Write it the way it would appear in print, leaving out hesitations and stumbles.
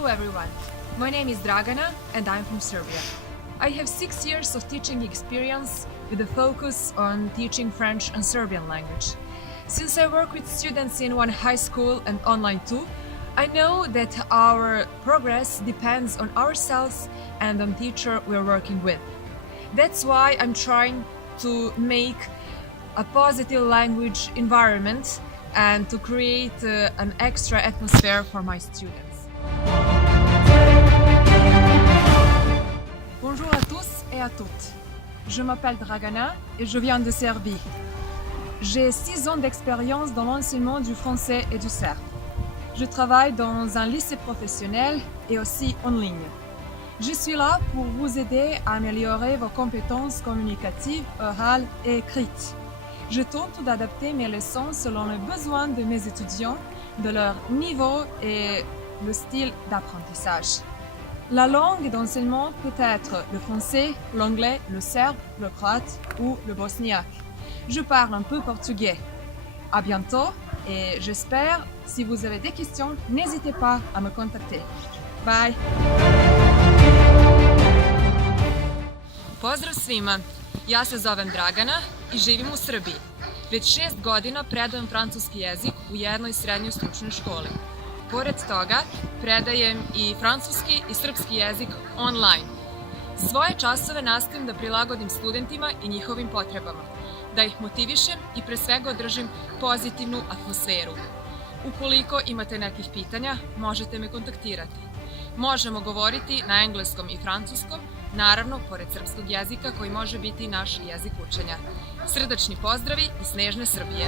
Hello everyone, my name is Dragana and I'm from Serbia. I have 6 years of teaching experience with a focus on teaching French and Serbian language. Since I work with students in one high school and online too, I know that our progress depends on ourselves and on teacher we're working with. That's why I'm trying to make a positive language environment and to create an extra atmosphere for my students. Bonjour à tous et à toutes. Je m'appelle Dragana et je viens de Serbie. J'ai 6 ans d'expérience dans l'enseignement du français et du serbe. Je travaille dans un lycée professionnel et aussi en ligne. Je suis là pour vous aider à améliorer vos compétences communicatives, orales et écrites. Je tente d'adapter mes leçons selon les besoins de mes étudiants, de leur niveau et le style d'apprentissage. La langue d'enseignement peut être le français, l'anglais, le serbe, le croate ou le bosniaque. Je parle un peu portugais. À bientôt et j'espère, si vous avez des questions, n'hésitez pas à me contacter. Bye! Pozdrav svima, ja se zovem Dragana i živim u Srbiji. Već 6 godina predajem francuski jezik u jednoj srednjoj stručnoj školi. Pored toga, predajem i francuski i srpski jezik online. Svoje časove nastojim da prilagodim studentima i njihovim potrebama, da ih motivišem i pre svega održim pozitivnu atmosferu. Ukoliko imate nekih pitanja, možete me kontaktirati. Možemo govoriti na engleskom i francuskom, naravno pored srpskog jezika koji može biti naš jezik učenja. Srdačni pozdravi iz snežne Srbije!